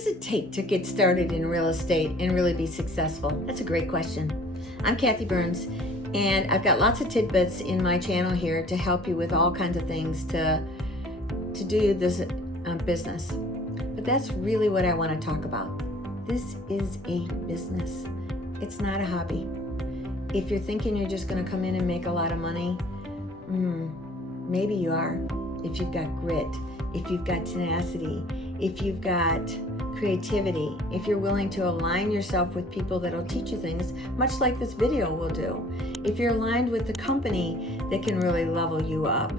does it take to get started in real estate and really be successful? That's a great question. I'm Kathy Burns, and I've got lots of tidbits in my channel here to help you with all kinds of things to do this business. But that's really what I want to talk about. This is a business. It's not a hobby. If you're thinking you're just going to come in and make a lot of money, maybe you are. If you've got grit, if you've got tenacity, if you've got creativity, if you're willing to align yourself with people that'll teach you things, much like this video will do. If you're aligned with the company that can really level you up.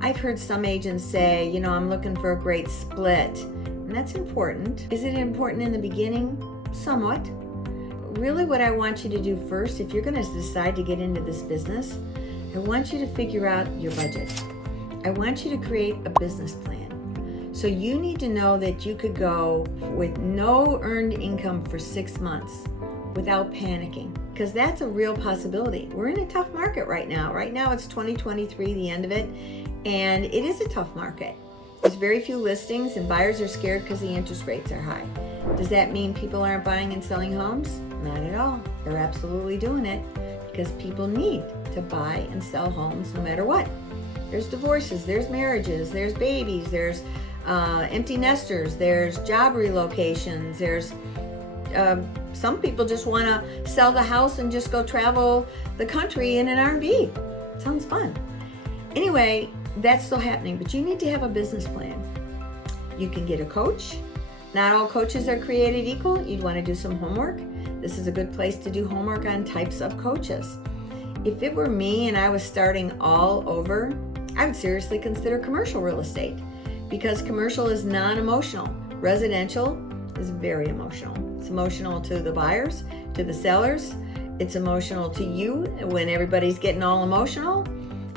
I've heard some agents say, I'm looking for a great split. And that's important. Is it important in the beginning? Somewhat. Really what I want you to do first, if you're going to decide to get into this business, I want you to figure out your budget. I want you to create a business plan. So you need to know that you could go with no earned income for 6 months without panicking, because that's a real possibility. We're in a tough market right now. Right now it's 2023, the end of it, and it is a tough market. There's very few listings and buyers are scared because the interest rates are high. Does that mean people aren't buying and selling homes? Not at all. They're absolutely doing it because people need to buy and sell homes no matter what. There's divorces, there's marriages, there's babies, there's empty nesters, there's job relocations, there's some people just want to sell the house and just go travel the country in an RV. Sounds fun. Anyway, that's still happening, but you need to have a business plan. You can get a coach. Not all coaches are created equal. You'd want to do some homework. This is a good place to do homework on types of coaches. If it were me and I was starting all over, I would seriously consider commercial real estate because commercial is non-emotional. Residential is very emotional. It's emotional to the buyers, to the sellers. It's emotional to you. When everybody's getting all emotional,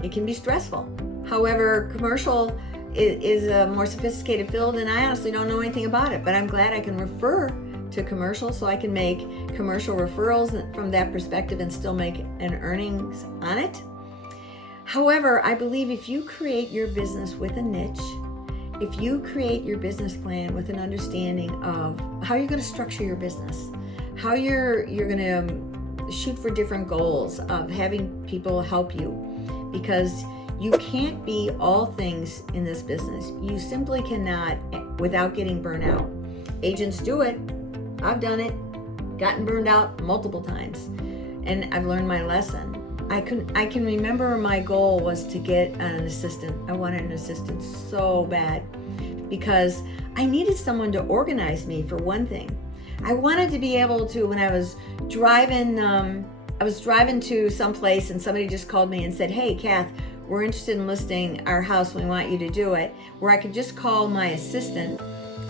it can be stressful. However, commercial is a more sophisticated field and I honestly don't know anything about it, but I'm glad I can refer to commercial so I can make commercial referrals from that perspective and still make an earnings on it. However, I believe if you create your business with a niche, if you create your business plan with an understanding of how you're going to structure your business, how you're going to shoot for different goals of having people help you, because you can't be all things in this business. You simply cannot without getting burnt out. Agents do it. I've done it, gotten burned out multiple times, and I've learned my lesson. I can remember my goal was to get an assistant. I wanted an assistant so bad because I needed someone to organize me for one thing. I wanted to be able to, when I was driving to some place and somebody just called me and said, "Hey, Kath, we're interested in listing our house. We want you to do it," where I could just call my assistant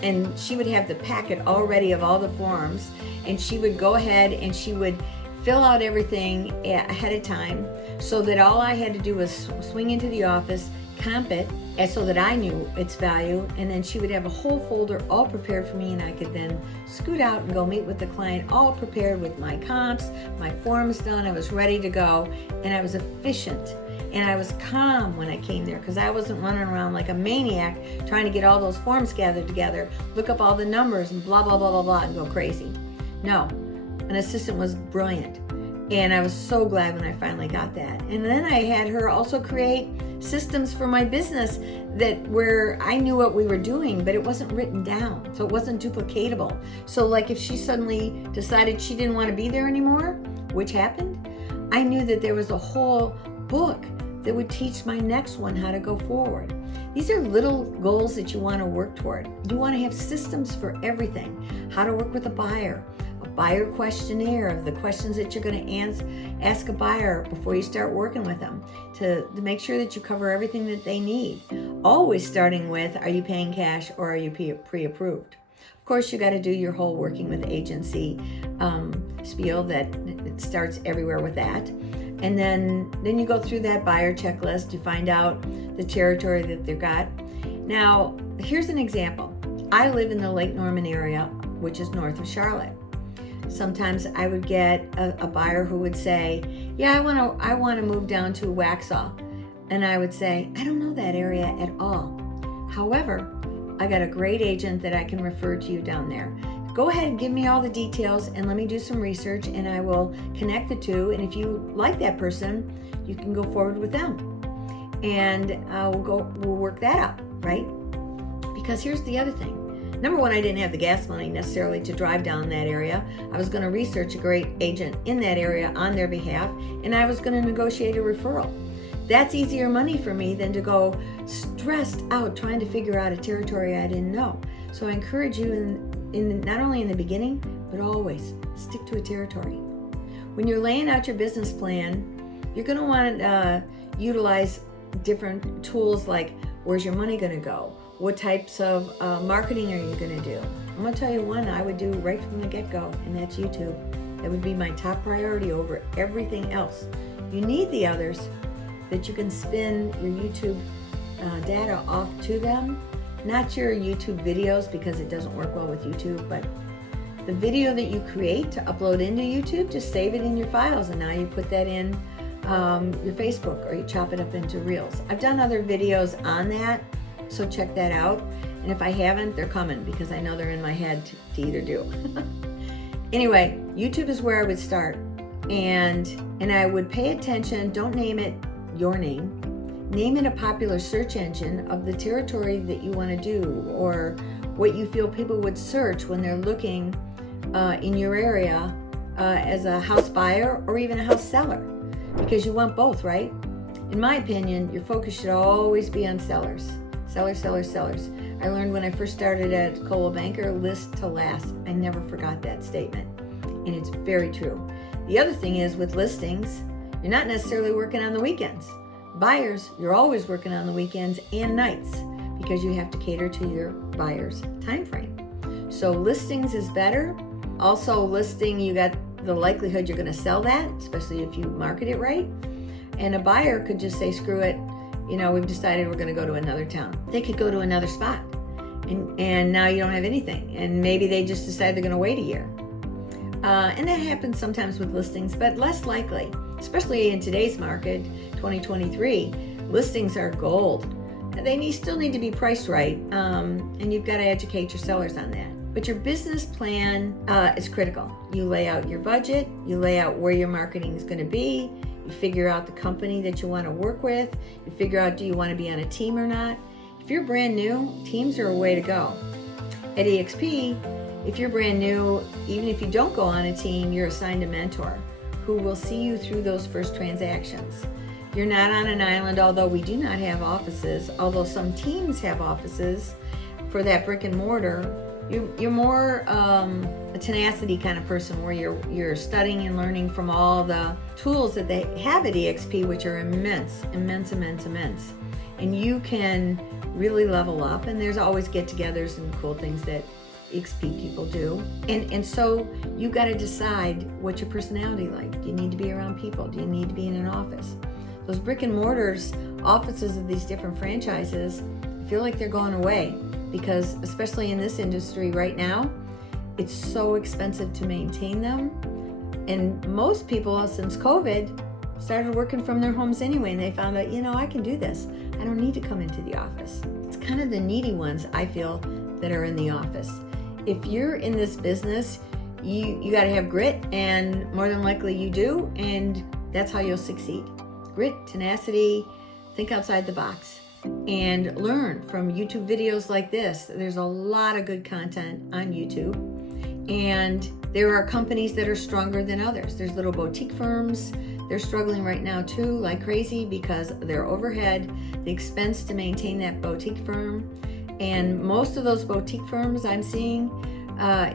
and she would have the packet already of all the forms and she would go ahead and she would fill out everything ahead of time so that all I had to do was swing into the office, comp it, and so that I knew its value, and then she would have a whole folder all prepared for me and I could then scoot out and go meet with the client all prepared with my comps, my forms done. I was ready to go and I was efficient. And I was calm when I came there because I wasn't running around like a maniac trying to get all those forms gathered together, look up all the numbers and blah, blah, blah, blah, blah, and go crazy. No, an assistant was brilliant. And I was so glad when I finally got that. And then I had her also create systems for my business where I knew what we were doing, but it wasn't written down. So it wasn't duplicatable. So like if she suddenly decided she didn't want to be there anymore, which happened, I knew that there was a whole book that would teach my next one how to go forward. These are little goals that you want to work toward. You want to have systems for everything. How to work with a buyer questionnaire of the questions that you're going to ask a buyer before you start working with them to make sure that you cover everything that they need. Always starting with, are you paying cash or are you pre-approved? Of course, you got to do your whole working with agency spiel that it starts everywhere with that. And then you go through that buyer checklist. You find out the territory that they've got. Now, here's an example. I live in the Lake Norman area, which is north of Charlotte. Sometimes I would get a buyer who would say, "Yeah, I want to move down to Waxhaw," and I would say, "I don't know that area at all. However, I got a great agent that I can refer to you down there. Go ahead and give me all the details and let me do some research, and I will connect the two. And if you like that person, you can go forward with them, and we'll work that out, right? Because here's the other thing. Number one, I didn't have the gas money necessarily to drive down that area. I was going to research a great agent in that area on their behalf, and I was going to negotiate a referral. That's easier money for me than to go stressed out trying to figure out a territory I didn't know. So I encourage you in not only in the beginning, but always stick to a territory. When you're laying out your business plan, you're going to want to utilize different tools like where's your money going to go? What types of marketing are you going to do? I'm going to tell you one I would do right from the get-go, and that's YouTube. That would be my top priority over everything else. You need the others that you can spin your YouTube data off to them. Not your YouTube videos, because it doesn't work well with YouTube, but the video that you create to upload into YouTube, just save it in your files, and now you put that in your Facebook, or you chop it up into Reels. I've done other videos on that, so check that out. And if I haven't, they're coming, because I know they're in my head to either do. Anyway, YouTube is where I would start, and I would pay attention. Don't name it your name. Name it a popular search engine of the territory that you want to do, or what you feel people would search when they're looking in your area as a house buyer or even a house seller, because you want both, right? In my opinion, your focus should always be on sellers. Sellers, sellers, sellers. I learned when I first started at Coldwell Banker, list to last. I never forgot that statement, and it's very true. The other thing is, with listings, you're not necessarily working on the weekends. Buyers, you're always working on the weekends and nights, because you have to cater to your buyer's time frame. So listings is better. Also, listing, you got the likelihood you're going to sell that, especially if you market it right. And a buyer could just say, screw it, we've decided we're going to go to another town. They could go to another spot, and now you don't have anything, and maybe they just decide they're going to wait a year. And that happens sometimes with listings, but less likely, especially in today's market, 2023. Listings are gold. They still need to be priced right, and you've got to educate your sellers on that. But your business plan is critical. You lay out your budget, you lay out where your marketing is going to be, you figure out the company that you want to work with, you figure out, do you want to be on a team or not? If you're brand new, teams are a way to go. At EXP, if you're brand new, even if you don't go on a team, you're assigned a mentor who will see you through those first transactions. You're not on an island, although we do not have offices, although some teams have offices for that brick and mortar. You're more a tenacity kind of person, where you're studying and learning from all the tools that they have at EXP, which are immense. And you can really level up, and there's always get-togethers and cool things that EXP people do. And so you got to decide what's your personality like. Do you need to be around people? Do you need to be in an office? Those brick and mortars offices of these different franchises, I feel like they're going away, because especially in this industry right now, it's so expensive to maintain them. And most people, since COVID, started working from their homes anyway, and they found out, I can do this. I don't need to come into the office. It's kind of the needy ones, I feel, that are in the office. If you're in this business, you got to have grit, and more than likely you do, and that's how you'll succeed. Grit, tenacity, think outside the box, and learn from YouTube videos like this. There's a lot of good content on YouTube, and there are companies that are stronger than others. There's little boutique firms. They're struggling right now too, like crazy, because their overhead, the expense to maintain that boutique firm. And most of those boutique firms I'm seeing,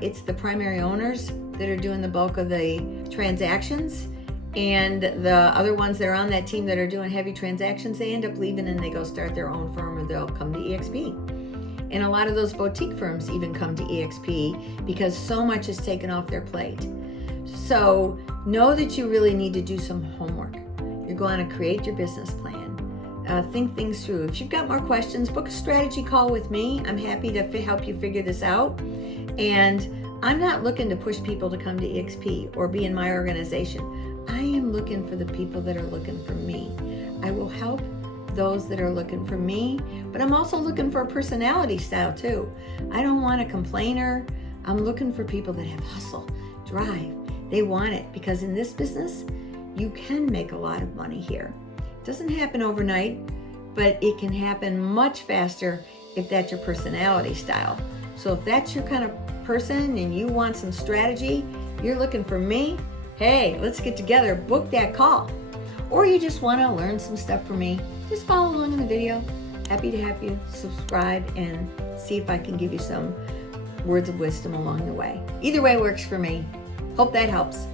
it's the primary owners that are doing the bulk of the transactions. And the other ones that are on that team that are doing heavy transactions, they end up leaving and they go start their own firm, or they'll come to EXP. And a lot of those boutique firms even come to EXP because so much is taken off their plate. So know that you really need to do some homework. You're going to create your business plan. Think things through. If you've got more questions, book a strategy call with me. I'm happy to help you figure this out. And I'm not looking to push people to come to EXP or be in my organization. I am looking for the people that are looking for me. I will help have those that are looking for me, but I'm also looking for a personality style too. I don't want a complainer. I'm looking for people that have hustle, drive. They want it, because in this business, you can make a lot of money here. It doesn't happen overnight, but it can happen much faster if that's your personality style. So if that's your kind of person and you want some strategy, you're looking for me, hey, let's get together, book that call. Or you just want to learn some stuff from me, just follow along in the video. Happy to have you subscribe and see if I can give you some words of wisdom along the way. Either way works for me. Hope that helps.